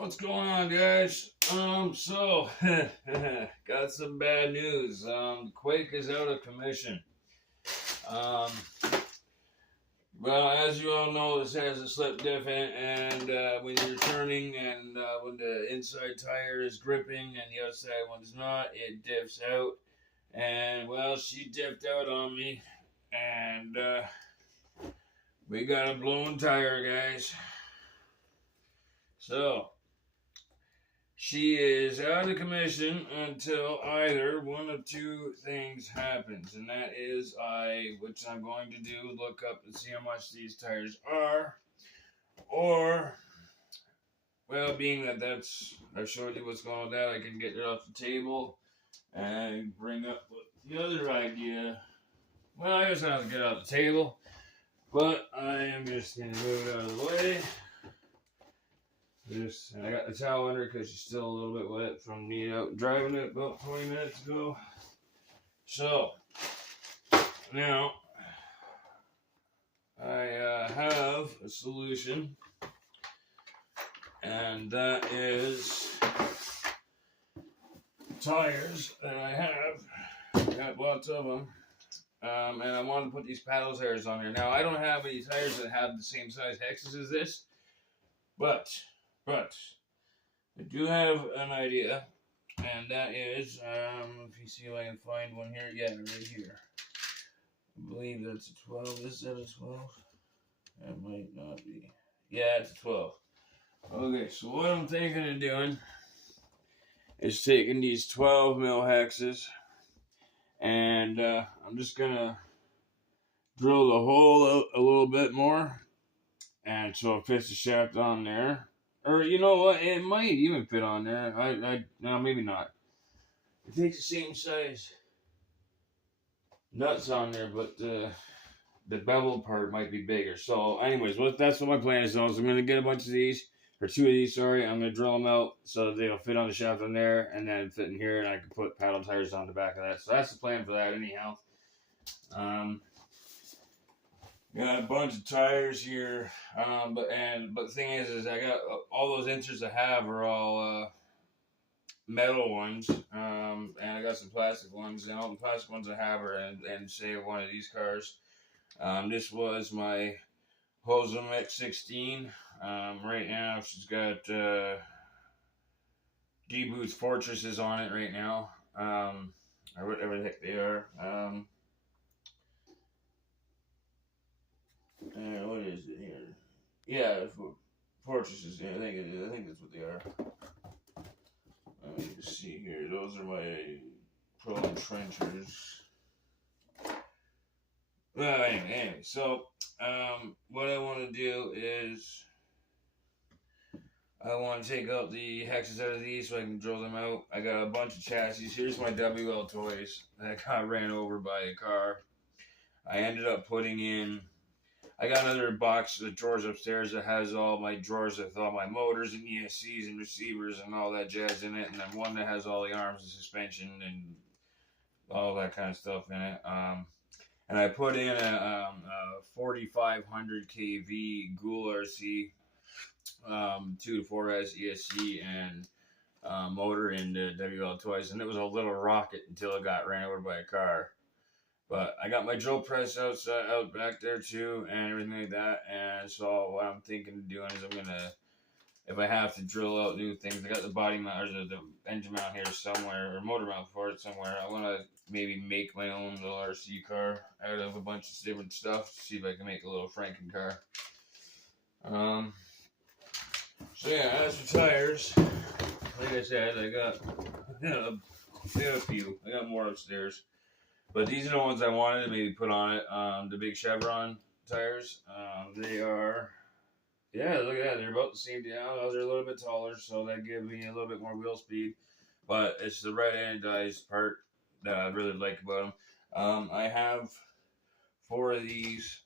What's going on, guys? Got some bad news. Quake is out of commission. Um, well, as you all know, this has a slip diff in, and when you're turning and when the inside tire is gripping and the outside one's not, it diffs out. And, well, she diffed out on me, and we got a blown tire, guys. So, she is out of commission until either one of two things happens, and that is which I'm going to do, look up and see how much these tires are, or, well, being that I've showed you what's going on with that, I can get it off the table and bring up the other idea. Well, I guess I have to get it off the table, but I am just going to move it out of the way. And I got the towel under because she's still a little bit wet from me out driving it about 20 minutes ago. So, now, I have a solution, and that is tires that I have. I got lots of them, and I want to put these paddle tires on there. Now, I don't have any tires that have the same size hexes as this, but I do have an idea, and that is, if you see if I can find one here, yeah, right here. I believe that's a 12. Is that a 12? That might not be. Yeah, it's a 12. Okay, so what I'm thinking of doing is taking these 12 mil hexes, and I'm just gonna drill the hole out a little bit more, and so it fits the shaft on there. Or, you know what, it might even fit on there. No, maybe not. It takes the same size nuts on there, but the bevel part might be bigger. So, anyways, that's what my plan is. So I'm going to get a bunch of these, or two of these, sorry. I'm going to drill them out so they'll fit on the shaft on there, and then fit in here, and I can put paddle tires on the back of that. So that's the plan for that, anyhow. Got a bunch of tires here, but the thing is I got all those inserts I have are all metal ones, and I got some plastic ones, and all the plastic ones I have are in say one of these cars. This was my Hosum X16. Right now she's got D-Boots Fortresses on it right now, or whatever the heck they are. What is it here? Yeah, Fortresses. Yeah, I think that's what they are. Let me just see here. Those are my Pro Trenchers. Well, anyway. So, what I want to do is I want to take out the hexes out of these so I can drill them out. I got a bunch of chassis. Here's my WL toys that got ran over by a car. I ended up putting in. I got another box of drawers upstairs that has all my drawers with all my motors and ESCs and receivers and all that jazz in it, and then one that has all the arms and suspension and all that kind of stuff in it. And I put in a 4500 kV Ghoul RC 2 to 4S ESC and motor into WL Toys, and it was a little rocket until it got ran over by a car. But I got my drill press out back there too, and everything like that. And so what I'm thinking of doing is I'm gonna, if I have to drill out new things, I got the body mount or the engine mount here somewhere, or motor mount for it somewhere. I want to maybe make my own little RC car out of a bunch of different stuff. See if I can make a little Franken car. So yeah, as for tires, like I said, I got a few. I got more upstairs. But these are the ones I wanted to maybe put on it. The big Chevron tires. They are, yeah, look at that. They're about the same down. Those are a little bit taller, so that gives me a little bit more wheel speed. But it's the red anodized part that I really like about them. I have 4 of these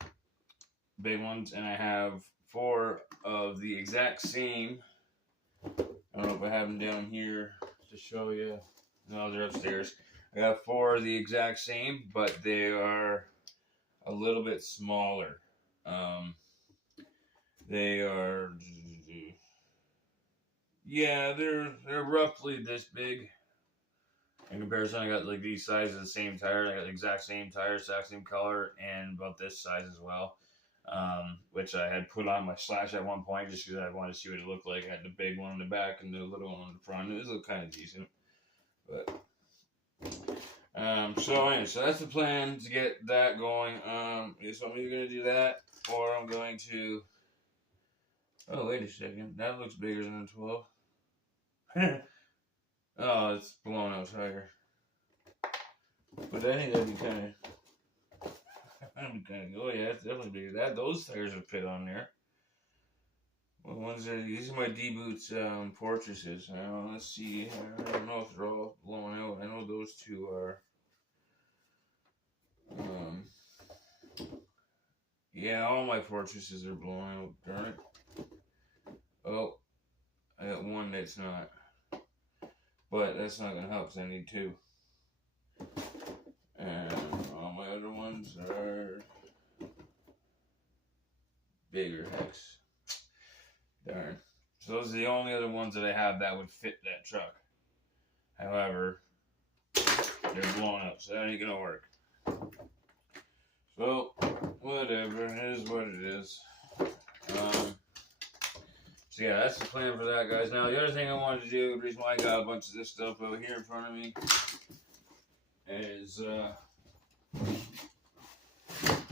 big ones, and I have 4 of the exact same. I don't know if I have them down here to show you. No, they're upstairs. I got 4 of the exact same, but they are a little bit smaller. They are Yeah, they're roughly this big. In comparison, I got like these sizes of the same tire. I got the exact same tire, exact same color, and about this size as well. Which I had put on my Slash at one point just because I wanted to see what it looked like. I had the big one in the back and the little one in the front. It looked kind of decent, but so anyway, so that's the plan to get that going. So I'm either gonna do that or I'm going to. Oh wait a second, that looks bigger than a 12. Oh, it's blown out tire. But I think that'd be kind of. Oh yeah, it's definitely bigger. Those tires would fit on there. Well, these are my D-Boots Fortresses. Let's see. I don't know if they're all blown out. I know those two are. Yeah, all my Fortresses are blown out. Darn it. Oh, I got one that's not. But that's not gonna help because I need two. And all my other ones are bigger hex. Darn. So those are the only other ones that I have that would fit that truck. However, they're blown up, so that ain't gonna work. So, whatever, it is what it is. So yeah, that's the plan for that, guys. Now, the other thing I wanted to do, the reason why I got a bunch of this stuff over here in front of me, is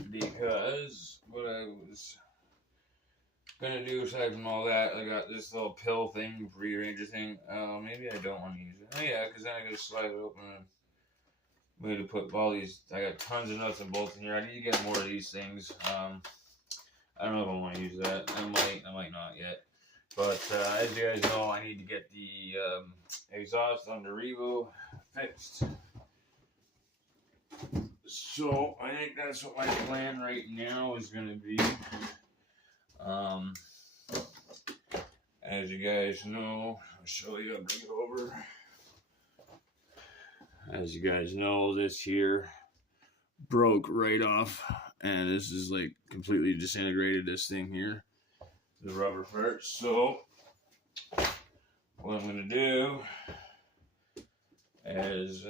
because what I was gonna do aside from all that, I got this little pill thing, rearranger thing. Maybe I don't want to use it. Oh yeah, because then I gotta slide it open and we had to put all these. I got tons of nuts and bolts in here. I need to get more of these things. I don't know if I want to use that. I might not yet. But as you guys know, I need to get the exhaust on the Revo fixed. So I think that's what my plan right now is going to be. As you guys know, I'll show you. I'll bring it over. As you guys know, this here broke right off, and this is like completely disintegrated. This thing here, the rubber part. So what I'm going to do is,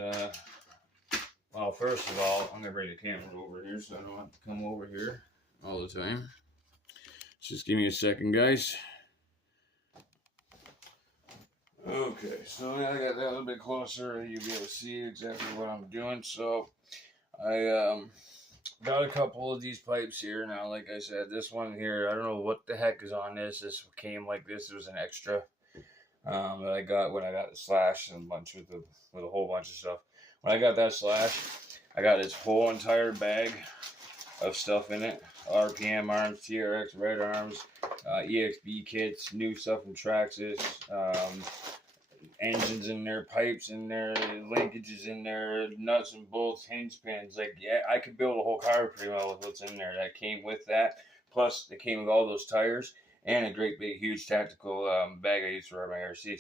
well, first of all, I'm going to bring the camera over here so I don't have to come over here all the time. Just give me a second, guys. Okay, so I got that a little bit closer. You'll be able to see exactly what I'm doing. So I got a couple of these pipes here. Now, like I said, this one here, I don't know what the heck is on this. This came like this. It was an extra that I got when I got the Slash and a bunch with a whole bunch of stuff. When I got that Slash, I got this whole entire bag of stuff in it. RPM arms, TRX red arms, EXB kits, new stuff from Traxxas, engines in there, pipes in there, linkages in there, nuts and bolts, hinge pins. Like, yeah, I could build a whole car pretty well with what's in there. That came with that. Plus, it came with all those tires and a great big huge tactical bag I use for my RCs.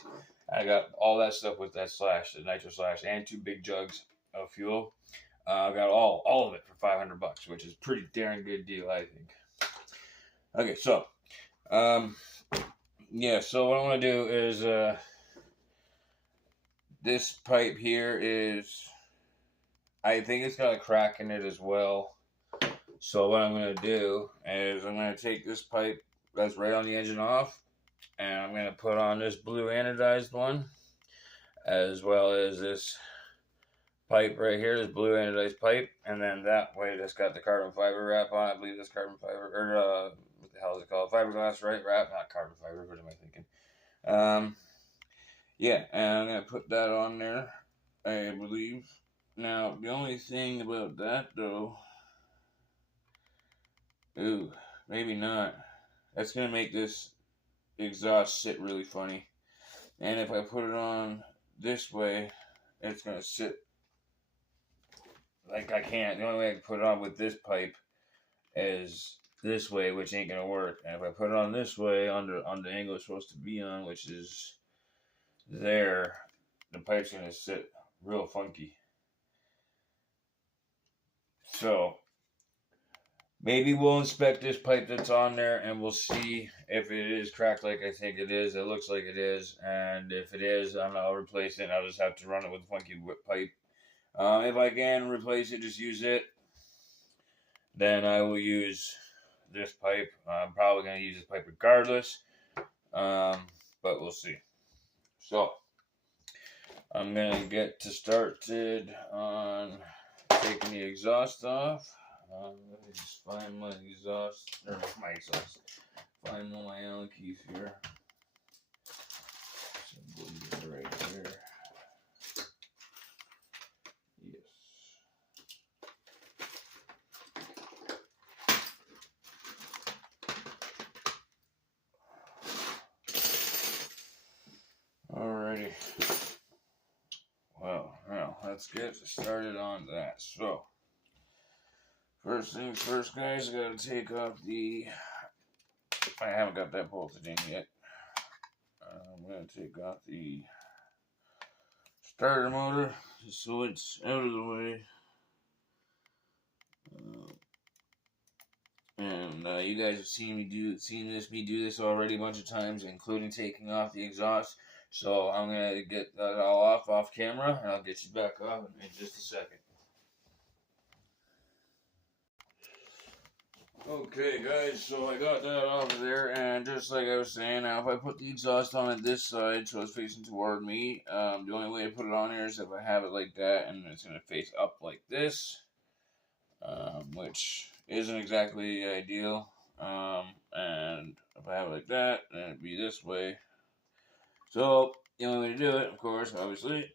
I got all that stuff with that Slash, the Nitro Slash, and 2 big jugs of fuel. I got all of it for $500, which is a pretty darn good deal, I think. Okay, so yeah, so what I want to do is this pipe here is, I think it's got a crack in it as well. So what I'm going to do is I'm going to take this pipe that's right on the engine off, and I'm going to put on this blue anodized one, as well as this pipe right here, this blue anodized pipe, and then that way that's got the carbon fiber wrap on. I believe this carbon fiber, or what the hell is it called? Fiberglass, right? Wrap, not carbon fiber. What am I thinking? Yeah, and I'm gonna put that on there, I believe. Now the only thing about that though, ooh, maybe not. That's gonna make this exhaust sit really funny, and if I put it on this way, it's gonna sit like I can't. The only way I can put it on with this pipe is this way, which ain't gonna work. And if I put it on this way, on the angle it's supposed to be on, which is there, the pipe's gonna sit real funky. So maybe we'll inspect this pipe that's on there and we'll see if it is cracked like I think it is. It looks like it is, and if it is, I'll replace it. I'll just have to run it with a funky whip pipe. If I can replace it, just use it, then I will use this pipe. I'm probably going to use this pipe regardless, but we'll see. So, I'm going to get started on taking the exhaust off. Let me just find my exhaust, or my exhaust. Find my Allen keys here. So right here. Yes. Alrighty. Well, now let's get started on that. So, first things first, guys, I gotta take off the. I haven't got that bolted in yet. I'm gonna take off the starter motor just so it's out of the way. And you guys have seen me do this already a bunch of times, including taking off the exhaust. So I'm gonna get that all off camera, and I'll get you back on in just a second. Okay, guys, so I got that off of there, and just like I was saying, now if I put the exhaust on it this side, so it's facing toward me, the only way to put it on here is if I have it like that, and it's gonna face up like this, which isn't exactly ideal. And if I have it like that, then it'd be this way. So the only way to do it, of course, obviously,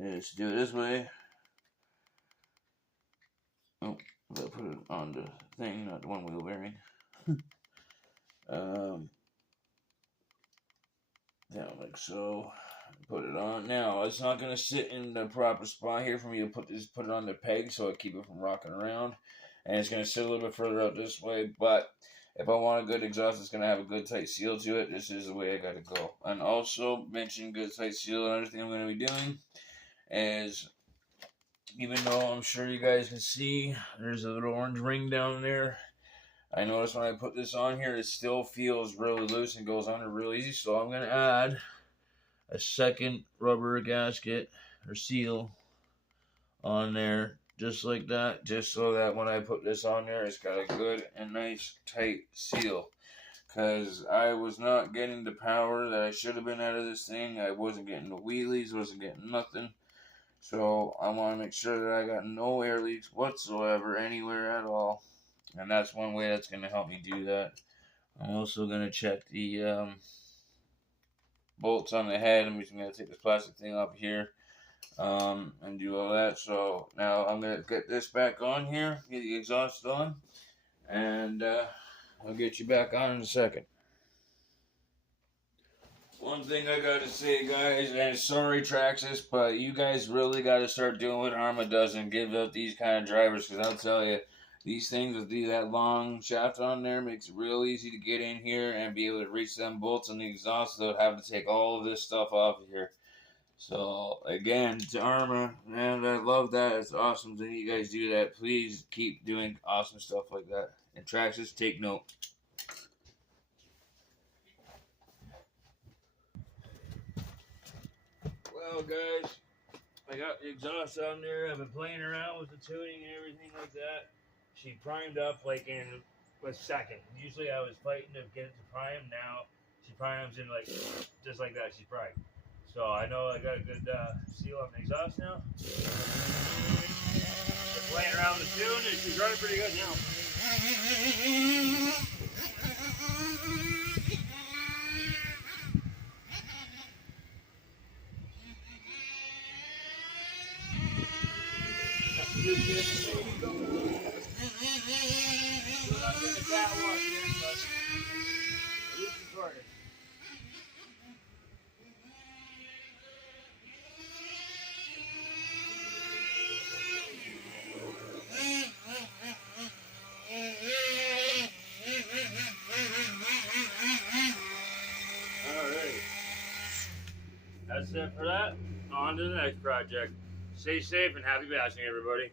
is to do it this way. Oh, I put it on the thing, not the one wheel bearing. Down like so. Put it on. Now it's not gonna sit in the proper spot here for me to put it on the peg, so I keep it from rocking around. And it's gonna sit a little bit further out this way, but if I want a good exhaust that's gonna have a good tight seal to it, this is the way I gotta go. And also mention good tight seal, another thing I'm gonna be doing is, even though I'm sure you guys can see there's a little orange ring down there, I notice when I put this on here, it still feels really loose and goes under real easy. So I'm going to add a second rubber gasket or seal on there, just like that, just so that when I put this on there, it's got a good and nice tight seal. Because I was not getting the power that I should have been out of this thing. I wasn't getting the wheelies, wasn't getting nothing. So I want to make sure that I got no air leaks whatsoever anywhere at all. And that's one way that's going to help me do that. I'm also going to check the bolts on the head. I'm just going to take this plastic thing off here and do all that. So now I'm going to get this back on here, get the exhaust on, and I'll get you back on in a second. One thing I got to say, guys, and sorry Traxxas, but you guys really got to start doing what Arma does and give up these kind of drivers, because I'll tell you, these things with that long shaft on there makes it real easy to get in here and be able to reach them bolts on the exhaust without having to take all of this stuff off of here. So, again, to Arma, man, I love that. It's awesome that you guys do that. Please keep doing awesome stuff like that. And Traxxas, take note. Well, guys, I got the exhaust on there. I've been playing around with the tuning and everything like that. She primed up like in a second. Usually I was fighting to get it to prime. Now she primes in like just like that. She's primed. So I know I got a good seal on the exhaust now. Been playing around with the tune and she's running pretty good now. That's it for that. On to the next project. Stay safe and happy bashing, everybody.